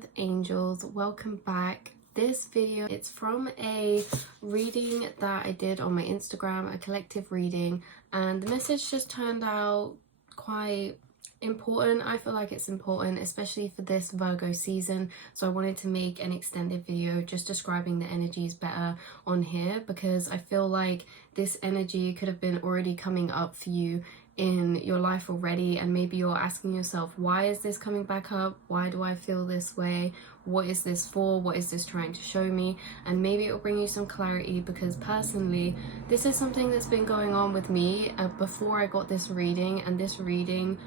Earth angels, welcome back. This video, it's from a reading that I did on my Instagram, a collective reading, and the message just turned out quite important. I feel like it's important, especially for this Virgo season, so I wanted to make an extended video just describing the energies better on here, because I feel like this energy could have been already coming up for you in your life already, and maybe you're asking yourself, why is this coming back up? Why do I feel this way? What is this for? What is this trying to show me? And maybe it'll bring you some clarity, because personally this is something that's been going on with me before I got this reading, and this reading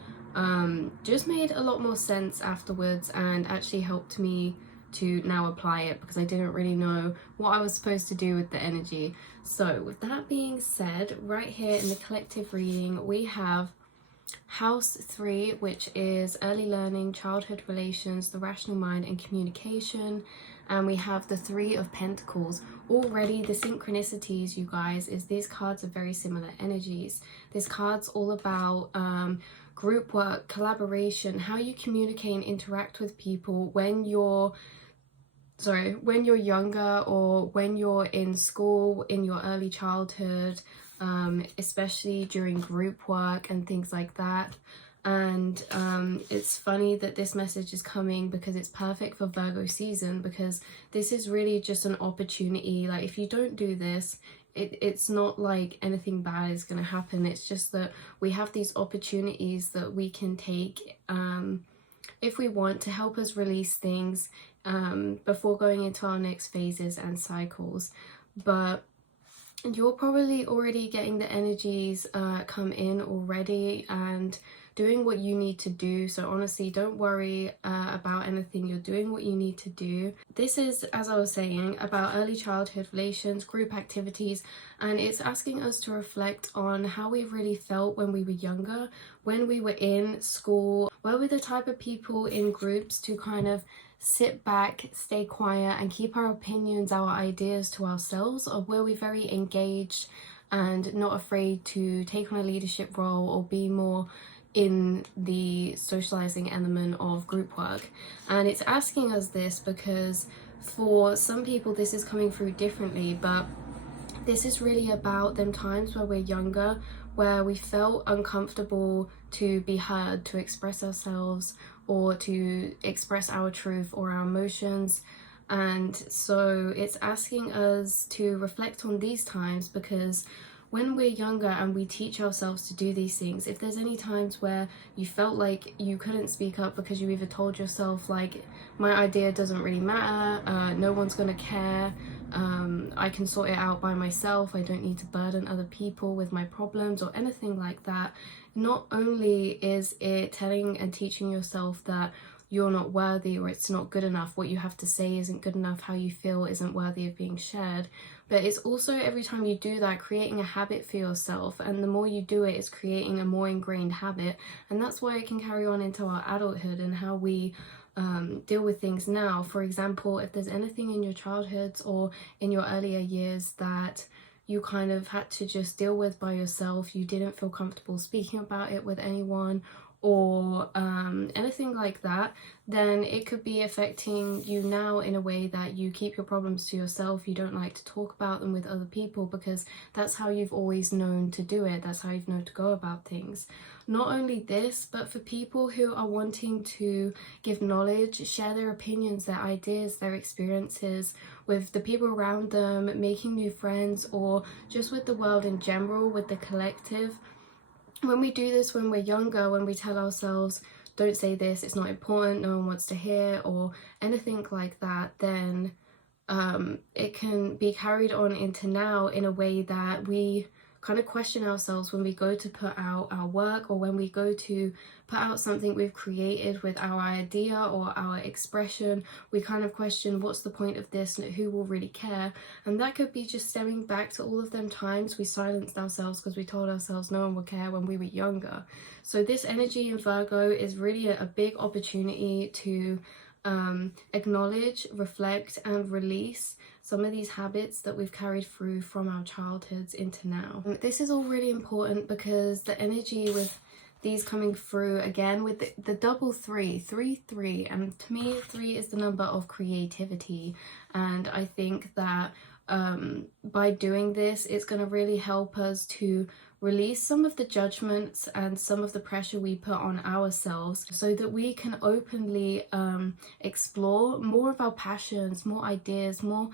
just made a lot more sense afterwards and actually helped me to now apply it, because I didn't really know what I was supposed to do with the energy. So with that being said, right here in the collective reading we have House 3, which is early learning, childhood relations, the rational mind and communication, and we have the 3 of Pentacles. Already the synchronicities, you guys, is these cards are very similar energies. This card's all about group work, collaboration, how you communicate and interact with people when you're younger, or when you're in school, in your early childhood, especially during group work and things like that. And it's funny that this message is coming because it's perfect for Virgo season, because this is really just an opportunity. Like, if you don't do this, it's not like anything bad is going to happen. It's just that we have these opportunities that we can take if we want, to help us release things before going into our next phases and cycles. But you're probably already getting the energies come in already and doing what you need to do. So honestly, don't worry about anything. You're doing what you need to do. This is, as I was saying, about early childhood relations, group activities, and it's asking us to reflect on how we really felt when we were younger, when we were in school. Were we the type of people in groups to kind of sit back, stay quiet and keep our opinions, our ideas to ourselves, or were we very engaged and not afraid to take on a leadership role or be more in the socializing element of group work? And it's asking us this because for some people this is coming through differently, but this is really about them times where we're younger, where we felt uncomfortable to be heard, to express ourselves, or to express our truth or our emotions. And so it's asking us to reflect on these times, because when we're younger and we teach ourselves to do these things, if there's any times where you felt like you couldn't speak up because you either told yourself, like, my idea doesn't really matter, no one's gonna care, I can sort it out by myself, I don't need to burden other people with my problems or anything like that, not only is it telling and teaching yourself that you're not worthy, or it's not good enough, what you have to say isn't good enough, how you feel isn't worthy of being shared, but it's also, every time you do that, creating a habit for yourself, and the more you do it, it's creating a more ingrained habit. And that's why it can carry on into our adulthood and how we deal with things now. For example, if there's anything in your childhoods or in your earlier years that you kind of had to just deal with by yourself, you didn't feel comfortable speaking about it with anyone, or anything like that, then it could be affecting you now in a way that you keep your problems to yourself. You don't like to talk about them with other people because that's how you've always known to do it. That's how you've known to go about things. Not only this, but for people who are wanting to give knowledge, share their opinions, their ideas, their experiences with the people around them, making new friends, or just with the world in general, with the collective. When we do this when we're younger, when we tell ourselves, don't say this, it's not important, no one wants to hear, or anything like that, then it can be carried on into now in a way that we kind of question ourselves when we go to put out our work, or when we go to put out something we've created with our idea or our expression. We kind of question, what's the point of this, and who will really care? And that could be just stemming back to all of them times we silenced ourselves because we told ourselves no one would care when we were younger. So this energy in Virgo is really a big opportunity to acknowledge, reflect and release some of these habits that we've carried through from our childhoods into now. This is all really important because the energy with these coming through again with the double 3, and to me 3 is the number of creativity, and I think that by doing this, it's going to really help us to release some of the judgments and some of the pressure we put on ourselves, so that we can openly explore more of our passions, more ideas, more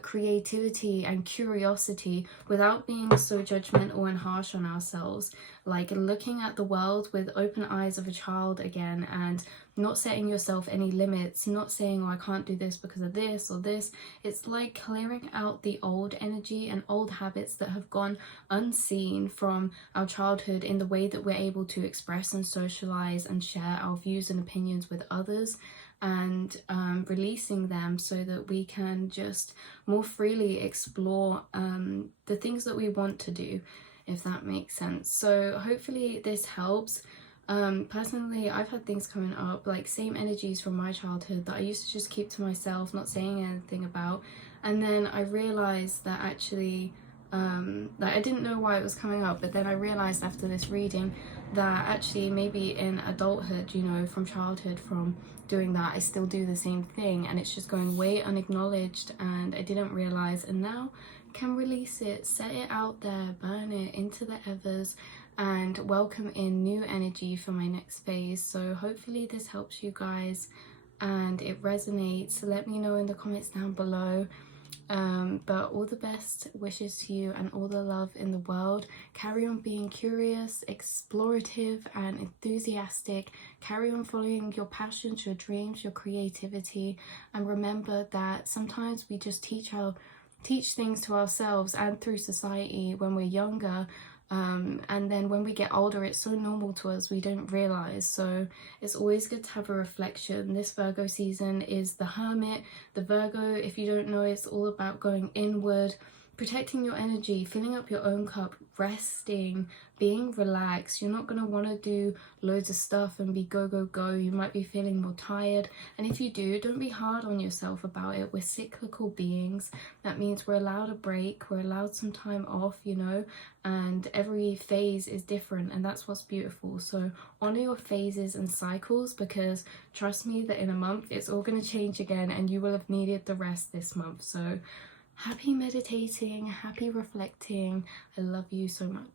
creativity and curiosity, without being so judgmental and harsh on ourselves. Like looking at the world with open eyes of a child again, and not setting yourself any limits, not saying, oh, I can't do this because of this or this. It's like clearing out the old energy and old habits that have gone unseen from our childhood in the way that we're able to express and socialize and share our views and opinions with others, and releasing them so that we can just more freely explore the things that we want to do, if that makes sense. So hopefully this helps. Personally, I've had things coming up, like same energies from my childhood that I used to just keep to myself, not saying anything about, and then I realized that actually that I didn't know why it was coming up, but then I realized after this reading that actually maybe in adulthood, you know, from childhood, from doing that, I still do the same thing, and it's just going way unacknowledged, and I didn't realize, and now can release it, set it out there, burn it into the ethers, and welcome in new energy for my next phase. So hopefully this helps you guys and it resonates. Let me know in the comments down below. But all the best wishes to you and all the love in the world. Carry on being curious, explorative and enthusiastic. Carry on following your passions, your dreams, your creativity, and remember that sometimes we just teach things to ourselves and through society when we're younger, and then when we get older it's so normal to us we don't realize. So it's always good to have a reflection. This Virgo season is the Hermit. The Virgo, if you don't know, it's all about going inward, protecting your energy, filling up your own cup, resting, being relaxed. You're not going to want to do loads of stuff and be go go go. You might be feeling more tired, and if you do, don't be hard on yourself about it. We're cyclical beings. That means we're allowed a break, we're allowed some time off, you know, and every phase is different, and that's what's beautiful. So honor your phases and cycles, because trust me that in a month it's all going to change again and you will have needed the rest this month. So happy meditating, happy reflecting. I love you so much.